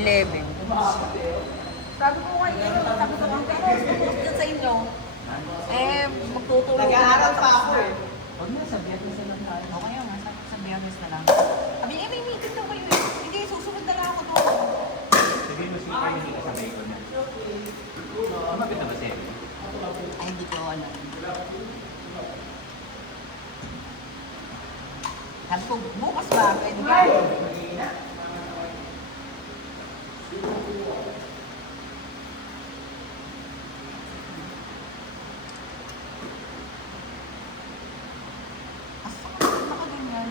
11. Sabi ko kayo, sabi ko kung pero tutulog dyan sa inyo. Eh, magtutulog. Nag-aaral pa ako eh. Huwag na, sa biyernes na lang tayo. Okay nga, sa biyernes na lang. Sabi niya, may meeting daw kayo eh. Hindi, susunod na lang ako doon. Sabi mo, sweet kayo hindi ka sa ko na. Mabit na ba sa'yo? Ay, hindi ko alam. Sabi ko, bukas ba? Pwede ba? Asa ka nakaganyan?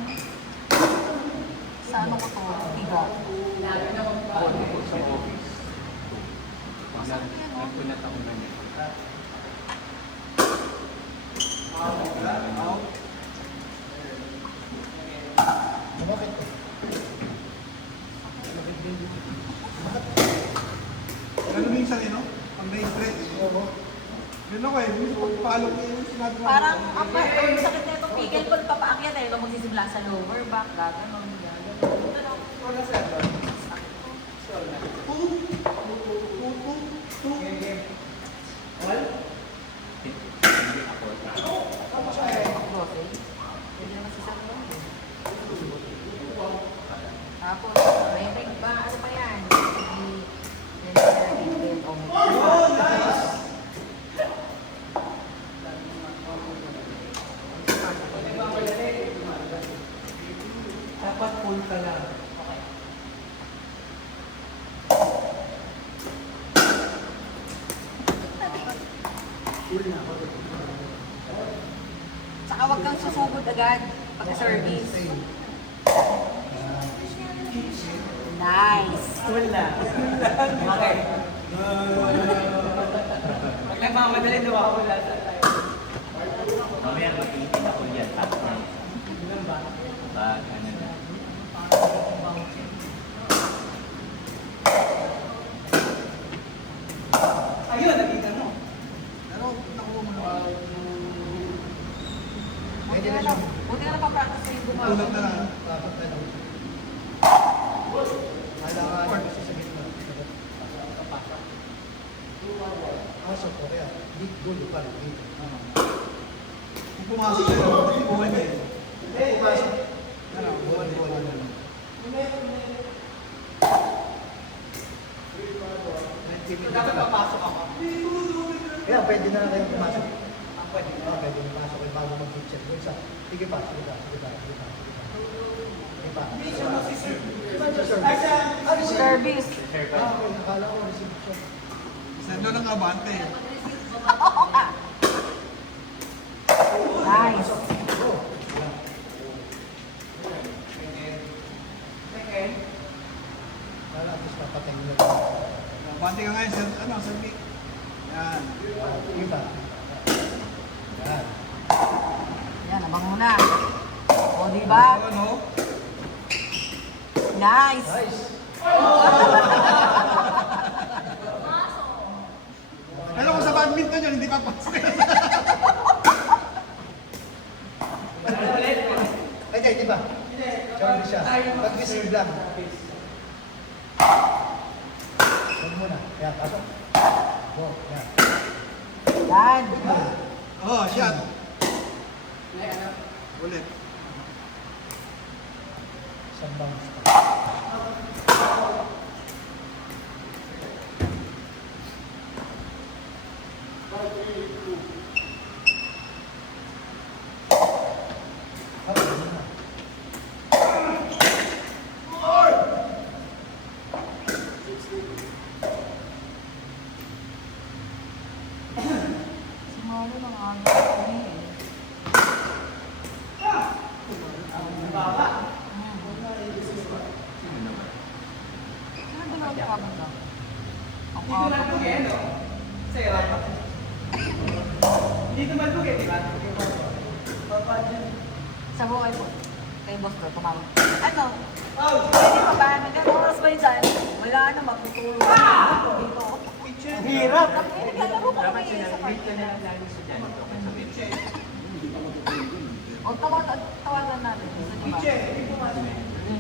Sa ano ko to? Tiga. Sa office. Nagpunat ako na niya. Bakit? Ano minsan no? Pag na-stretch. Oo. Yun ako eh, paalok yung sinabi ko. Parang ako, yung sakit na itong pigil ko, papaakyat eh. Nung magsisimula sa lower back, gano'n, gano'n. Ito lang. Wala sa akin. All? Hindi ako. Tapos ay. Pwede naman si Sam lang eh. Tapos, may ring ba? Ano pa yan? Dapat full ka lang. Full na ako. Saka huwag kang susugod agad pag-service. Nice. Full na. Okay. Pag nagmamadali, nawawala sa tayo. Mamaya mag-iitin ako yan. Tapos na. Pag ano na. Ayun, naging ano. Pero nakuha mo na. Buti na lang pa-practice yung gumawa. Tulog na lang. Dapat ano. Kailangan kasi sa gitna. Pasok ko kaya. Big goal pa rin. Kung pumasok siya, hindi buhay na eh. Pumasok. Ano, buhay na. Dapat papasok ako. Kaya pwede na lang kayo pumasok. Pwede na pwede pumasok kayo bago mag-check. Sige pa, sige pa, sige pa, sige pa. Sige pa. Service. Akala ko reception. Sendo ng abante. Oo nga. Nice. Kala ko papatay mo na. Abante ka ngayon, ano, sa mic. Yan. Sige pa. Yan. Yan, abang muna. O, diba? Ano? Nice. Nice. Ano kung sa badminton yun, hindi papasok. Ay, di ba? Sorry siya. Pag-receive lang. Huwag muna. Yan, pasok. Go. Yan. Yan. Oh, shot. Ulit. Isang bounce ka. Si Molo ng aga ko eh. Sino naman? Sino ba lang kabang lang? Ako Dito man po yan, no? Sa'yo lang. Dito man po yan, di ba? Papa dyan. Sa buhay po. Kay boss ko, tumawag. Ano? Oh! Pwede pa ba? Nagkang oras ba yun dyan? Wala na, magtutulog. Dito. Ang hirap! Hindi ka laro ko Dapat may sila, sa meet ka na lang lagi sa dyan. Okay, sa meet. O tawagan natin. Gusto niyo ba? Che, hindi po mas.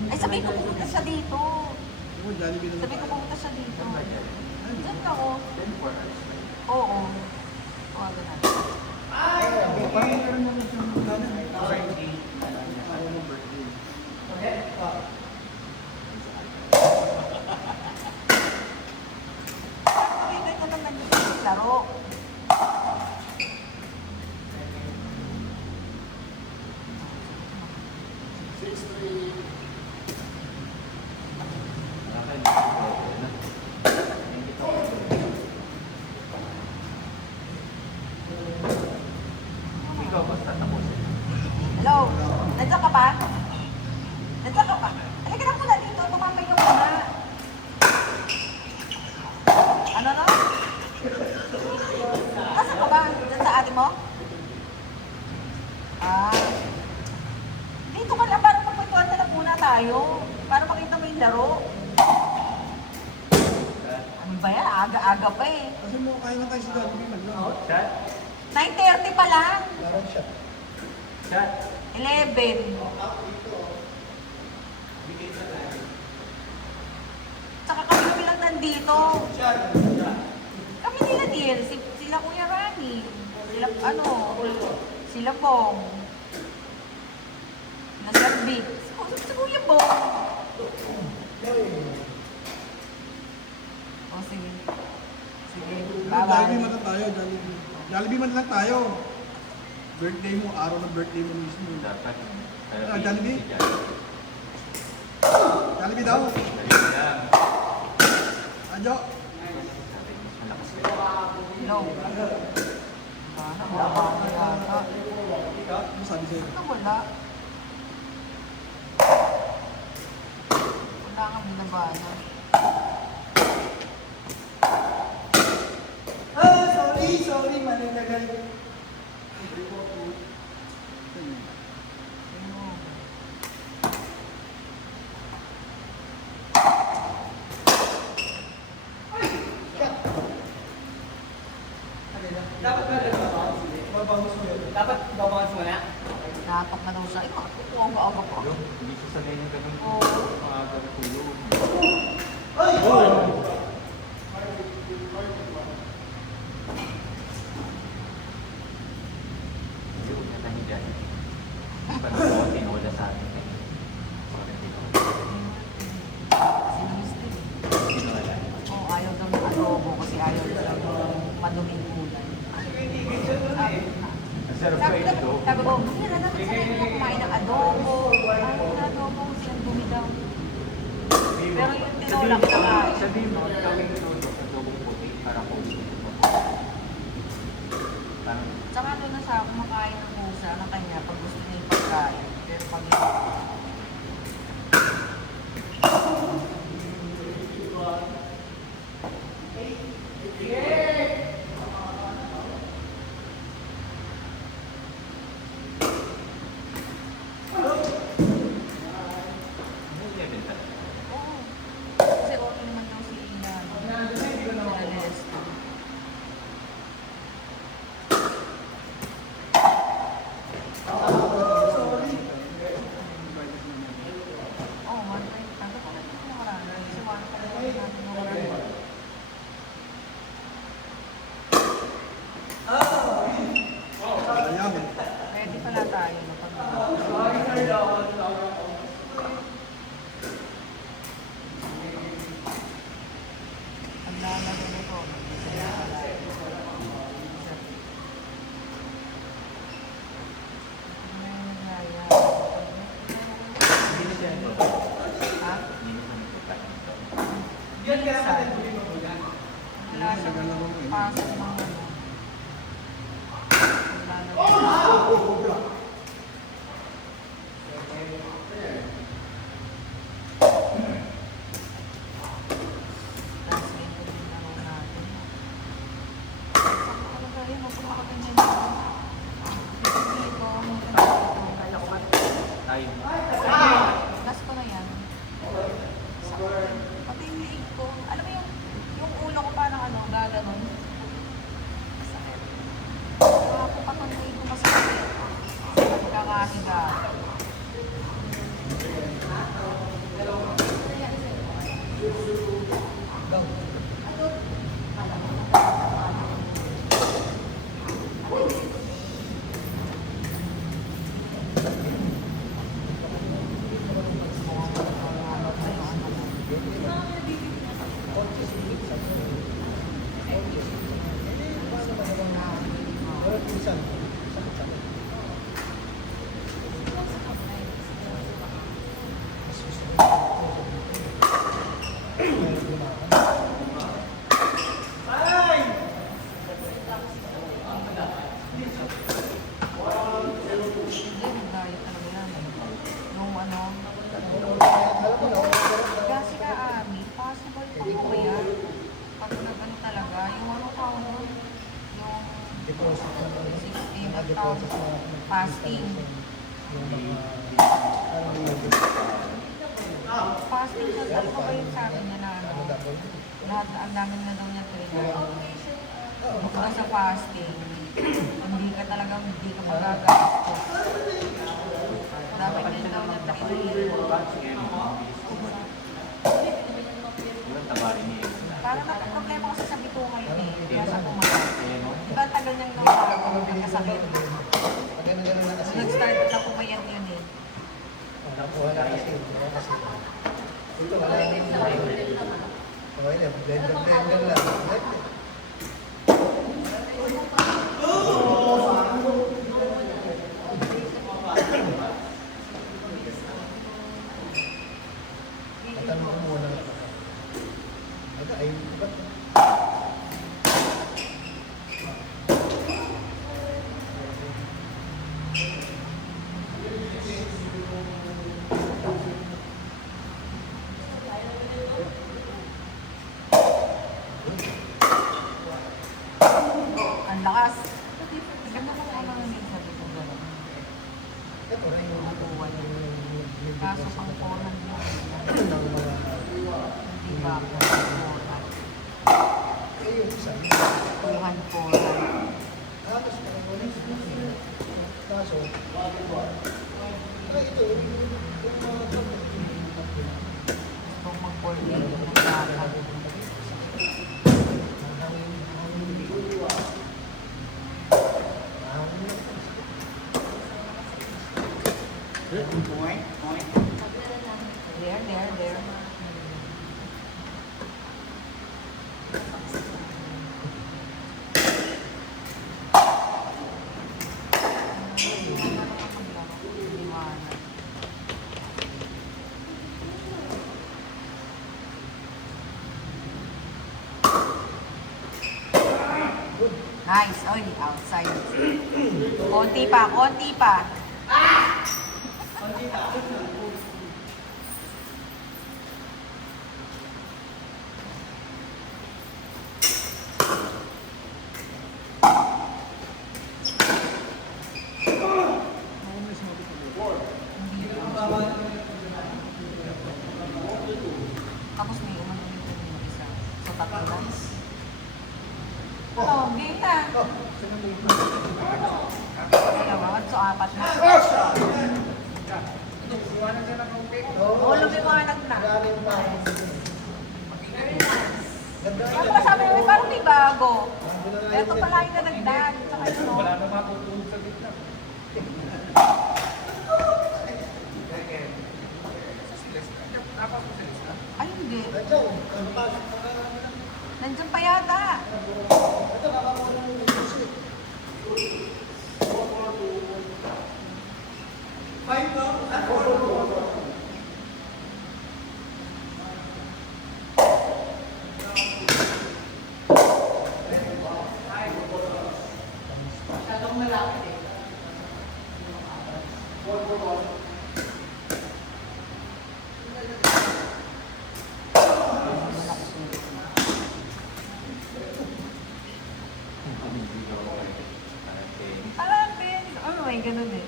Ay sabihin ko pupunta siya dito. Ako, Jollibee na Sabi ko pumunta siya dito. Saan ba yan? Diyan ka ko. 10 for hours. Oo. Tawagan natin. Parang meron naman siyang kanan. Birthday. Ayaw ng birthday. Pakinggan ko naman yung laro. Okay. Hindi ko. Ikaw basta tapusin. Hello? Nandiyan ka pa? Nandiyan ka pa? Halika na muna dito. Tumambay ka muna. Ano no? Nasaan ka ba? Diyan sa ate mo? Ah. Dito ka lang. Parang magpagpuan na lang muna tayo. Para makita mo yung laro. Ano ba yan? Aga-aga pa eh. Kasi mo, kaya na tayo sa Jollibee man lang. Chat. 9:30 pa lang. Meron siya. Chat. 11. Tsaka kami lang nandito. Kami nila Neil, sila Kuya Rani, sila sila Bong, sila Sir Vic, si Kuya Bong. O sige. Sige, Jollibee bye-bye. man lang tayo, Jollibee. Jollibee man lang tayo. Birthday mo, araw ng birthday mo mismo. Dapat. Jollibee? Jollibee daw. Dali lang. Adyo. Sabi, mas malakas ka. Hello. Sana wala ka yata. Ano sabi sa'yo? Ano wala? Wala kang binabayan. Sorry, maninagal. Dapat na daw siya. Ikaw, ang aga pa. Yung, hindi siya sanay ng ganun. Oo. Maaga na tulog. Hindi ko natahin dyan. Parang ako tinola sa atin. Sorry, dito. Sinistig. Tinola. Oo, ayaw daw ng adobo kasi ayaw daw ng maduming gulay. Ang sarap ko ito. Sabi ko, hindi na dapat sanay mo kumain ng adobo. Ayaw na adobo kasi ang dumi daw. Pero yung tinola kinakain. Sabihin mo, gawin ito sa adobong puti para kung parang Tsaka doon na siya kumakain ng pusa ng kanya pag gusto niya yung pagkain. Pero pag ano yung level talaga? oo. Kasi okay naman daw si Ian. Sila Lester. Oo, one time. Tanto ko na ito nakaraan. Kasi one time natin nakaraan. Ayaw. Ready pala tayo. Ang lalaro nito. Hindi na siya ito. Ha? Hindi na siya nagkakain ito. Wala siyang pasok ng ano. Lalaro. Tapos ito din laro natin. Saan ko talaga yun? Huwag ko makaganyan yun. Dito, Ay, last ko na yan. Pati yung liig ko. Alam mo yung ulo ko parang ano, gaganon. Fasting. Yung mga, ano yung Fasting na, ano ba yung sabi niya na ano? ano dapat? Lahat, ang dami na daw niya training. Kung ka sa fasting, hindi ka talagang, hindi ka magagastos. Dapat niya daw niya training. Yung tabarin niya yun. Parang problema kasi sa bituka yun eh. Kaya sa pumakas. Diba ang tagal niyang gawa nagkasakit. Pag ganun-ganun na kasi. Nag-start na pumayat yun eh. Nakuha na kasi. Ito wala nang okay na, blender lang. Tatanong ko muna. Ay, ba't? Ang lakas. Ganda mo ano yung sabi ko gano'n. Ito na yung Kaso pang konan mo. ng mga Hindi ba ako konan? yung isa. Tuhan konan. Tapos parang wala yung kaso, ay ito, yung mga Gusto mag-coordinate ng lakad. There. Nice. Oy, outside. Konti pa. Tapos may umano yung isa. So, tatlo lang. Oh, game na. Dalawa, so apat na. Oo, lumiwanag na. Kaya pala sabi mo, parang may bago. Ito pala yung nadagdag. Tsaka ito. Wala na matutulog sa gitna. Ay, hindi. Nandiyan, ano pa? Nandiyan pa yata. Ito, kakakuha ng music. Alam ko yun. Ano, may ganun eh.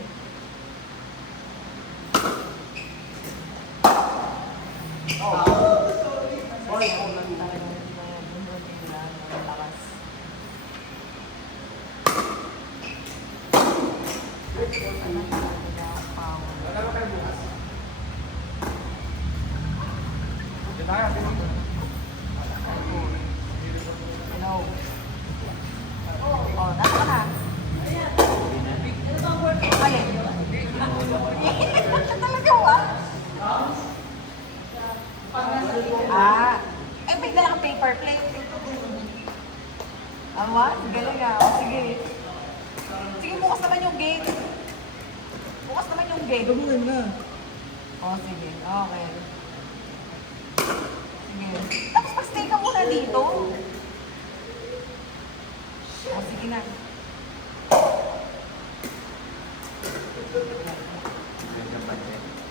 Hello. Oh, nasa ka na. Alin? Talaga ba? Eh may dala kang paper plate. Awa, galing ah. O, sige. Sige, bukas naman yung gate. Bukas naman yung gate. Gawin na. O, sige. Okay. Sige. Tapos mag-stay ka muna dito. O, sige na.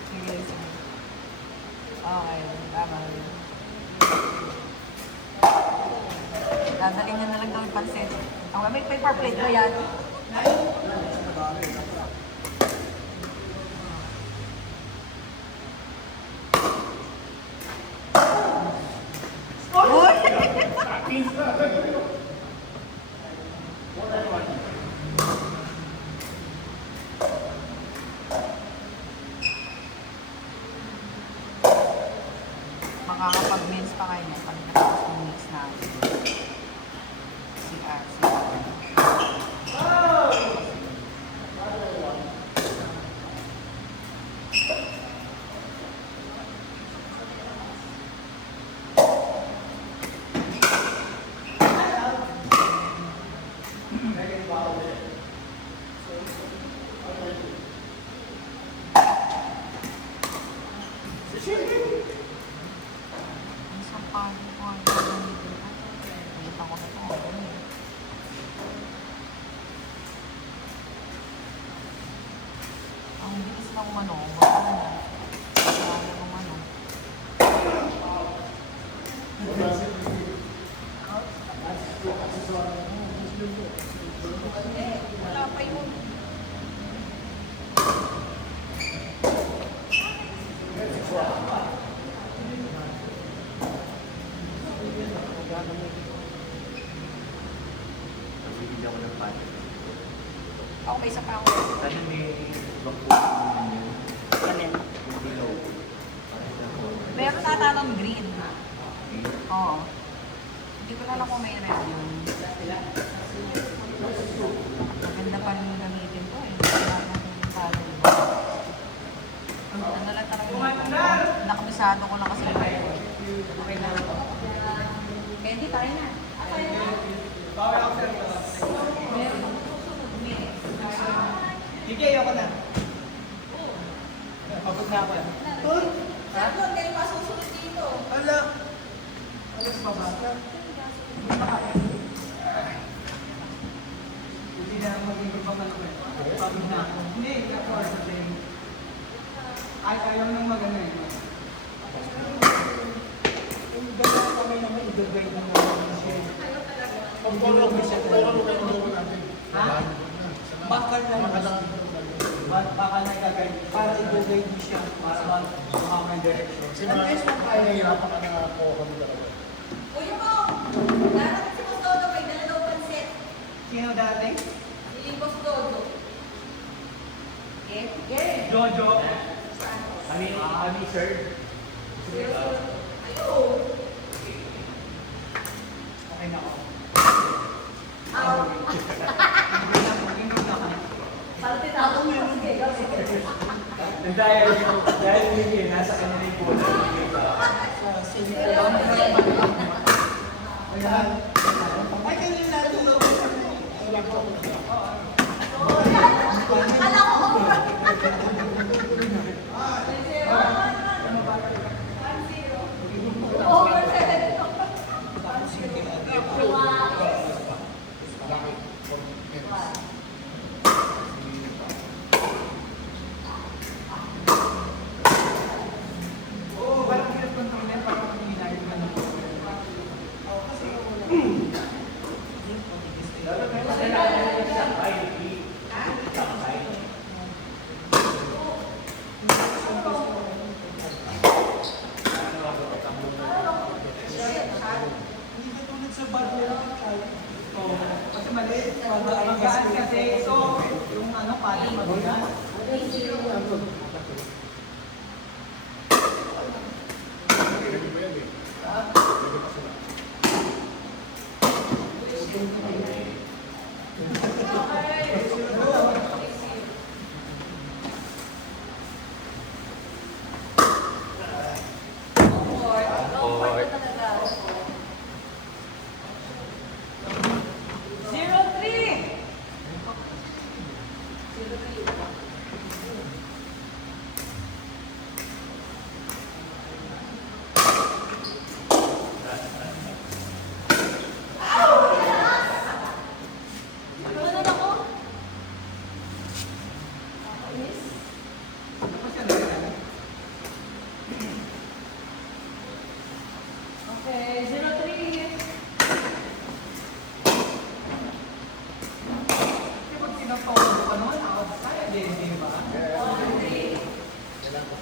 Sige. Okay. Tama. Dadalhin niya na lang daw yung pansit. Okay, may paper plate ba yan? Makakapag-mix pa kayo pag natapos ng mix natin. Si isang pagi ko ay nakita ko na ito. Ang bilis ng ano, basta na. Kaya ng ano. Wala pa yun. Nagbibigyan ako ng pan. Ako may isa pa ako. Kasi may bangko yun. Alin? Yung below. Meron na tanong green. Oo. Hindi ko na lang kung may red yun. Maganda pa rin yung gamitin ko eh. Wala nang talo yun. Ano lang talaga yun. Nakabisado ko lang kasi yun. Okay na. Candy, tayo na. Tayo na. Meron. Sige, ako na. Pagod na ako. Tur? Ha? Hindi masusunod dito. Ala. Alas pa ba? Hindi na magiging pagkakulit. Pagod na ako. Hindi, ako sa din. Ay, ayaw nang magano eh. Yung dalawa kami naman, i-guide na naman siya. Pag-follow mo siya. Ha? Bakal na. Bakal na i-guide. Para i-guide mo siya. Para mag-mukha ng direction. Unless kung tayo nahihirapan ka na po kami talaga. Kuya mo, darating si Boss Dodo, may dala daw pansit. Sino dati? Si Boss Dodo. Okay? Jojo. Kami, sir. Ayun. Okay na ako. Parang tinatong mo yung Dahil hindi, nasa kanya na yung bola. Ay, kanina tulog. Alam ko, over 7. Bakit? For minutes. Oo, parang hirap kontrolin, parang hinahin ka na. Hindi ka tulad sa badminton. Oo, kasi maliit. Magaan kasi. So, yung ano, paddle mabigat. Pwede ba yan eh? Pwede pa sila. Okay, 03. Kasi pag tinatawag ko naman, kaya din, di ba? Kailangan ko.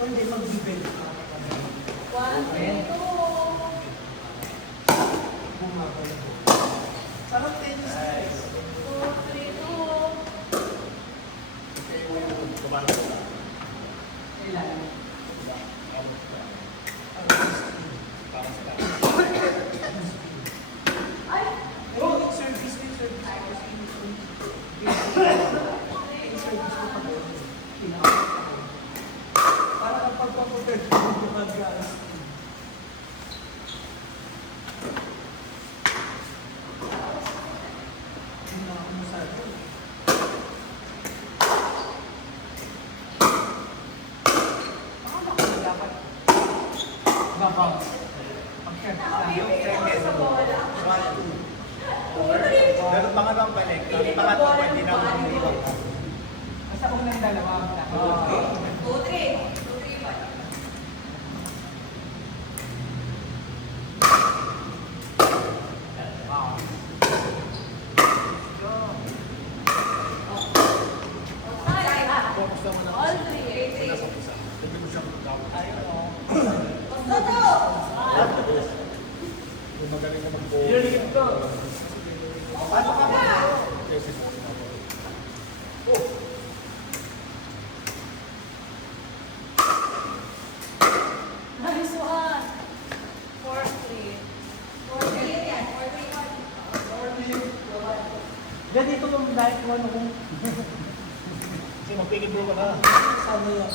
Kung hindi mag-debate ka. Sarap tennis. Oh, it's service, it's service. Para kapag papunod mo mag-gas. Hindi na ako masyado. Dapat Babaw. Pero pangalawang balik, pangatlo pwede na mag-iwag ka. Basta unang dalawa. Two, three. Two, three, one. Focus naman ako All sa three. nasa umpisa. Hindi mo siya magkakaroon. Soto! Kung magaling ka mag-ball. Paano ka ba? Kasi mo na ako. Nice one. Four, three. Four, three yan. Four, three, one. Yan dito kung dahil kung ano kung Kasi mag-pigil ka na. sana yung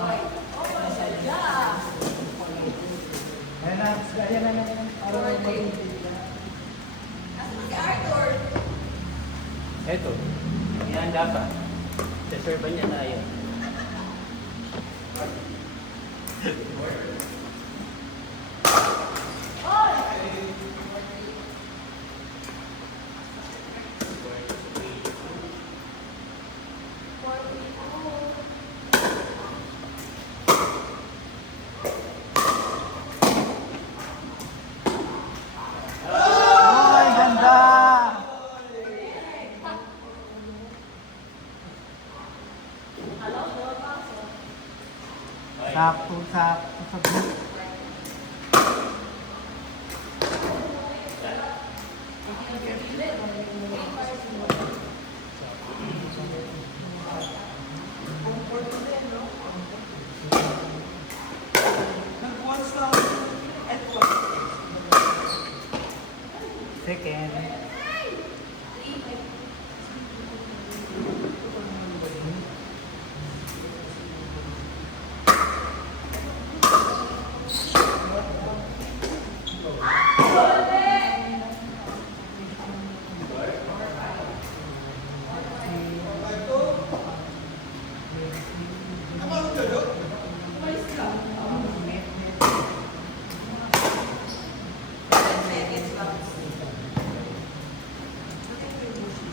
Okay. Oh, yeah. Ayan na, ayan na naman. Para Four, three. Nasaan si Arthur? Eto. Yan dapat. Sa-serve niya tayo. Four, three, oh. Ay, ganda! Sakto, sakto sa group. Nag-once lang at once. Second.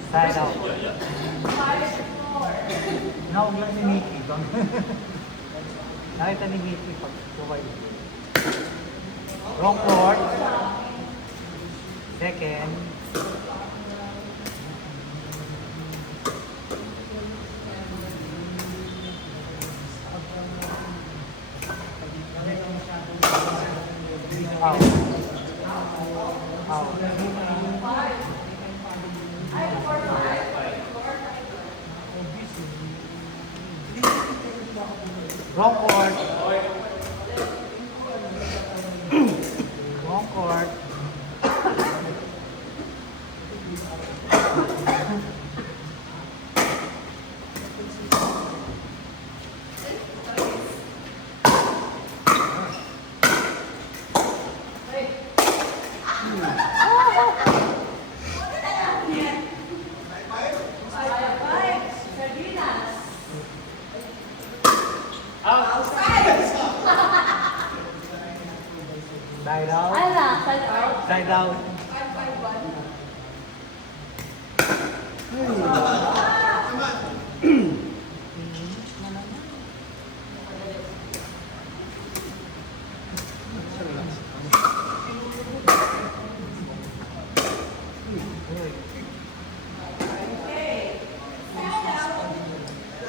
Side out. Naog lang si Mickey. Nakita ni Mickey pag buhay. Wrong court. Second. Out. Out. Wrong court. Wrong court. Side out. Ala, side out. Side out. 5-5-1.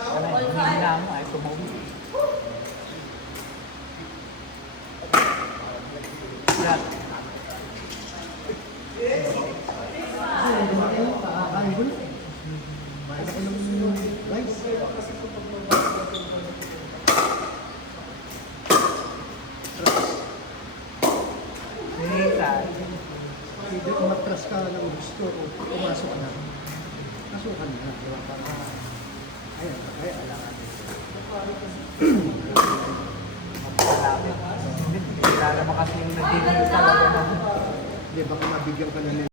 Ano, hindi na mo ay tumawi. Kakakain ko na. Malaki ng rice. Hindi umatras ka ng gusto o pumasok na. Pasukan na. Wala ka na. Ayun, kaya alangan. Kilala mo kasi yung nagiging talaga. Hindi, baka mabigyan ka na nila.